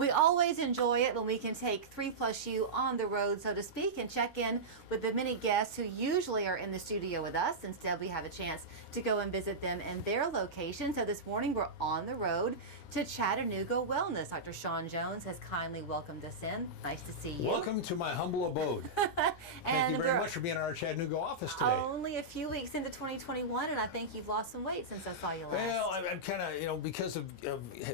We always enjoy it when we can take 3+U on the road, so to speak, and check in with the many guests who usually are in the studio with us. Instead, we have a chance to go and visit them in their location. So this morning, we're on the road to Chattanooga Wellness. Dr. Sean Jones has kindly welcomed us in. Nice to see you. Welcome to my humble abode. Thank you very much for being in our Chattanooga office today. Only a few weeks into 2021, and I think you've lost some weight since I saw you last. Well, I'm kind of, because of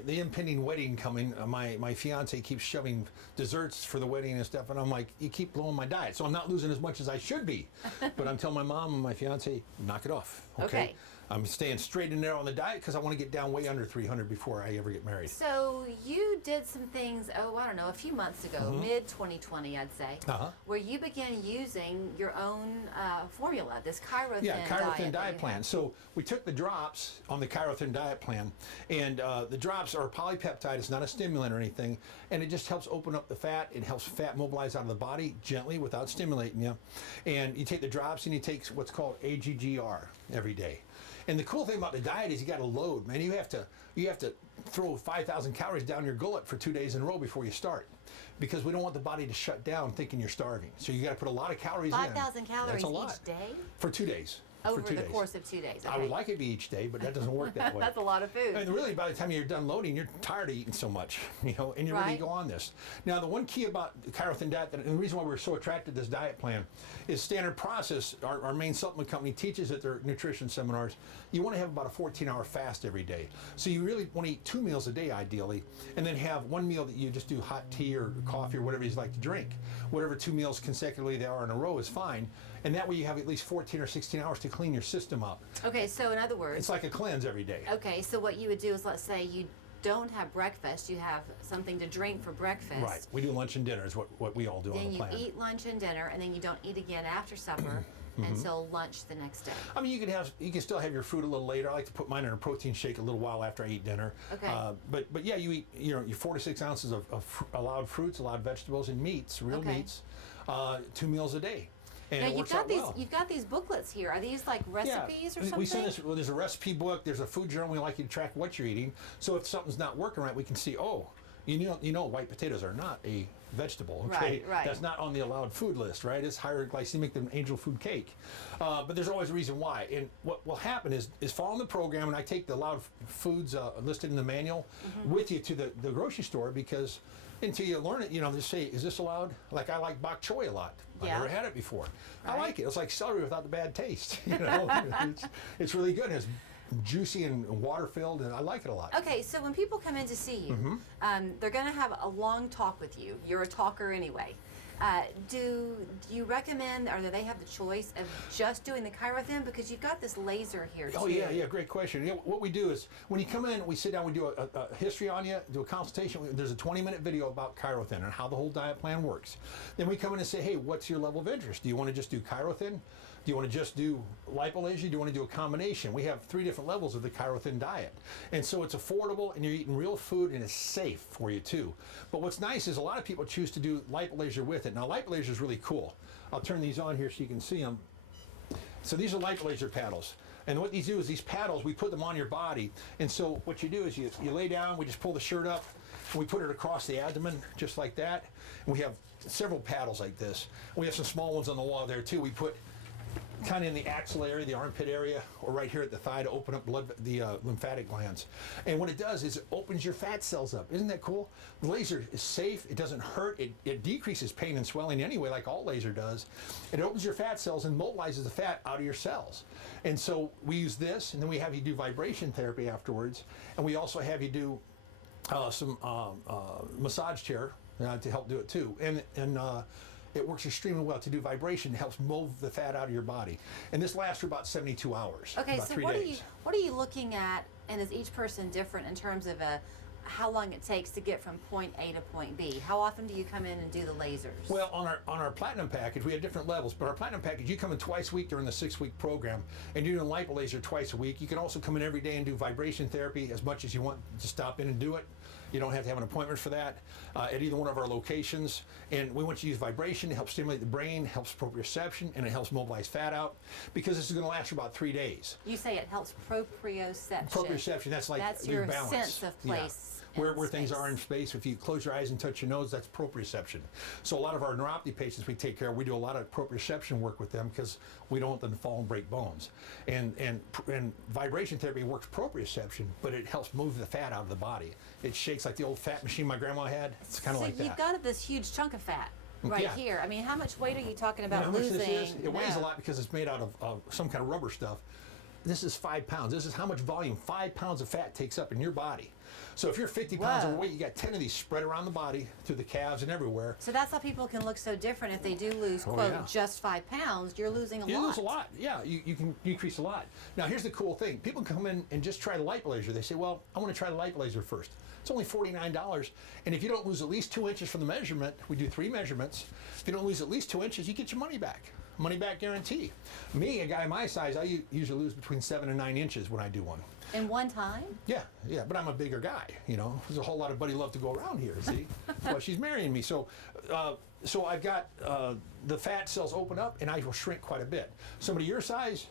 the impending wedding coming, my fiance keeps shoving desserts for the wedding and stuff, and I'm like, you keep blowing my diet. So I'm not losing as much as I should be. But I'm telling my mom and my fiance, knock it off. Okay. I'm staying straight and narrow on the diet because I want to get down way under 300 before I ever get married. So you did some things, I don't know, a few months ago, mid-2020, I'd say, where you began using your own formula, this ChiroThin Diet Plan. So we took the drops on the ChiroThin Diet Plan, and the drops are polypeptide. It's not a stimulant or anything, and it just helps open up the fat. It helps fat mobilize out of the body gently without stimulating you. And you take the drops and you take what's called AGGR every day. And the cool thing about the diet is you got to load, man. You have to throw 5,000 calories down your gullet for 2 days in a row before you start, because we don't want the body to shut down thinking you're starving. So you got to put a lot of calories in. 5,000 calories That's a lot. each day? For 2 days. Over the course of 2 days. Okay. I would like it to be each day, but that doesn't work that way. That's a lot of food. And really, by the time you're done loading, you're tired of eating so much, and you're ready to go on this. Now, the one key about the ChiroThin diet, and the reason why we're so attracted to this diet plan, is standard process. Our main supplement company teaches at their nutrition seminars, you want to have about a 14-hour fast every day. So you really want to eat 2 meals a day, ideally, and then have one meal that you just do hot tea or coffee or whatever you like to drink. Whatever 2 meals consecutively they are in a row is fine, and that way you have at least 14 or 16 hours to clean your system up. Okay, so in other words, it's like a cleanse every day. Okay, so what you would do is, let's say you don't have breakfast, you have something to drink for breakfast. Right. We do lunch and dinner is what we all do on the plan. Then you eat lunch and dinner, and then you don't eat again after supper until lunch the next day. I mean, you can still have your fruit a little later. I like to put mine in a protein shake a little while after I eat dinner. Okay. But yeah, you eat your 4 to 6 ounces of allowed fruits, allowed vegetables, and meats, real meats, 2 meals a day. And now you've got these booklets here. Are these like recipes or something? We send this. Well, there's a recipe book. There's a food journal. We like you to track what you're eating. So if something's not working right, we can see. Oh, you know, white potatoes are not a vegetable. Okay, right. That's not on the allowed food list. Right, it's higher glycemic than angel food cake. But there's always a reason why. And what will happen is following the program, and I take the allowed foods listed in the manual with you to the grocery store, because until you learn it, they say, is this allowed? Like, I like bok choy a lot. I've never had it before. Right. I like it. It's like celery without the bad taste. It's really good. It's juicy and water filled, and I like it a lot. Okay, so when people come in to see you, they're going to have a long talk with you. You're a talker anyway. Do you recommend, or do they have the choice of just doing the ChiroThin? Because you've got this laser here too. Oh yeah, great question. What we do is, when you come in, we sit down, we do a history on you, do a consultation. There's a 20-minute video about ChiroThin and how the whole diet plan works. Then we come in and say, hey, what's your level of interest? Do you want to just do ChiroThin? Do you want to just do Lipo Laser? Do you want to do a combination? We have 3 different levels of the ChiroThin diet. And so it's affordable, and you're eating real food, and it's safe for you too. But what's nice is a lot of people choose to do Lipo Laser with it. Now, Lipo Laser is really cool. I'll turn these on here so you can see them. So these are Lipo Laser paddles. And what these do is, these paddles, we put them on your body. And so what you do is you lay down, we just pull the shirt up, and we put it across the abdomen, just like that. And we have several paddles like this. We have some small ones on the wall there too. We put kind of in the axilla area, the armpit area, or right here at the thigh to open up the lymphatic glands. And what it does is it opens your fat cells up. Isn't that cool? The laser is safe. It doesn't hurt. It decreases pain and swelling anyway, like all laser does. It opens your fat cells and mobilizes the fat out of your cells. And so we use this, and then we have you do vibration therapy afterwards. And we also have you do some massage chair to help do it too. And it works extremely well to do vibration. It helps move the fat out of your body. And this lasts for about 72 hours. Okay, about so 3 days. What are you looking at, and is each person different in terms of how long it takes to get from point A to point B? How often do you come in and do the lasers? Well, on our platinum package, we have different levels, but our platinum package, you come in twice a week during the 6-week program, and you're doing Lipo Laser twice a week. You can also come in every day and do vibration therapy as much as you want to stop in and do it. You don't have to have an appointment for that at either one of our locations. And we want you to use vibration to help stimulate the brain, helps proprioception, and it helps mobilize fat out, because this is going to last for about 3 days. You say it helps proprioception. Proprioception, that's like that's your balance. sense of place. where things are in space. If you close your eyes and touch your nose, that's proprioception. So a lot of our neuropathy patients we take care of, we do a lot of proprioception work with them because we don't want them to fall and break bones. And vibration therapy works proprioception, but it helps move the fat out of the body. It shakes like the old fat machine my grandma had. It's kind of like that. You've got this huge chunk of fat right here. I mean, how much weight are you talking about how much losing? This is? It weighs a lot because it's made out of some kind of rubber stuff. This is 5 pounds. This is how much volume 5 pounds of fat takes up in your body. So if you're 50 pounds overweight, you got 10 of these spread around the body, through the calves and everywhere. So that's how people can look so different. If they do lose, just 5 pounds, you're losing a lot. You lose a lot. Yeah, you can decrease a lot. Now, here's the cool thing. People come in and just try the Lipo Laser. They say, well, I want to try the Lipo Laser first. It's only $49. And if you don't lose at least 2 inches from the measurement, we do 3 measurements. If you don't lose at least 2 inches, you get your money back. Money back guarantee. Me, a guy my size, I usually lose between 7 and 9 inches when I do one. In one time? Yeah, but I'm a bigger guy, you know. There's a whole lot of buddy love to go around here, see? Well, she's marrying me. So I've got the fat cells open up and I will shrink quite a bit. Somebody your size,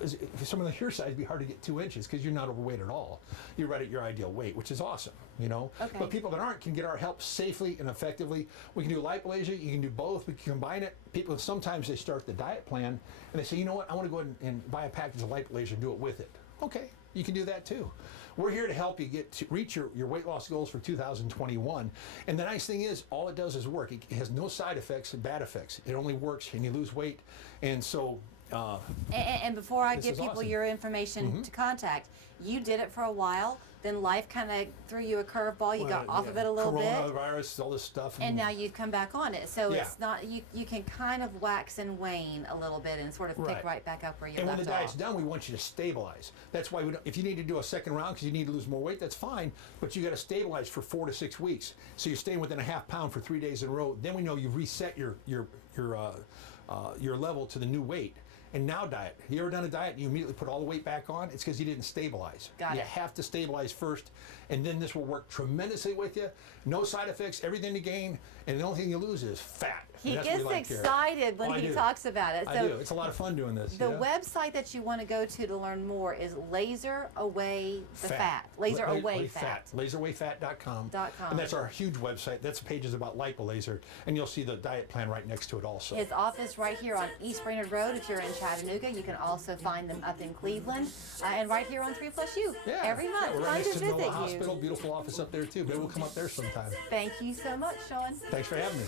it'd be hard to get 2 inches because you're not overweight at all. You're right at your ideal weight, which is awesome, you know. Okay. But people that aren't can get our help safely and effectively. We can do Lipo Laser, you can do both, we can combine it. People, sometimes they start the diet plan and they say, you know what, I want to go ahead and buy a package of Lipo Laser and do it with it. Okay, you can do that too. We're here to help you reach your weight loss goals for 2021. And the nice thing is, all it does is work. It has no side effects and bad effects. It only works and you lose weight. And so and before I give people your information to contact, you did it for a while, then life kind of threw you a curveball. You got off of it a little bit. Coronavirus, all this stuff. And now you've come back on it. So it's not, you can kind of wax and wane a little bit and sort of pick right back up where you left off. And when the diet's done, we want you to stabilize. That's why if you need to do a second round because you need to lose more weight, that's fine. But you got to stabilize for 4 to 6 weeks. So you're staying within a half pound for 3 days in a row. Then we know you've reset your level to the new weight. And now diet. You ever done a diet and you immediately put all the weight back on? It's because you didn't stabilize. Got it. You have to stabilize first, and then this will work tremendously with you. No side effects, everything to gain, and the only thing you lose is fat. He gets excited when he talks about it. I do. It's a lot of fun doing this. The website that you want to go to learn more is Laser Away the Fat. Laser Away Fat. LaserAwayFat.com. And that's our huge website. That's pages about Lipo Laser, and you'll see the diet plan right next to it also. His office right here on East Brainerd Road if you're in Chattanooga. You can also find them up in Cleveland and right here on 3+U every month. We're Fun right to next to visit the you. hospital. Beautiful office up there too. Maybe we'll come up there sometime. Thank you so much, Sean. Thanks for having me.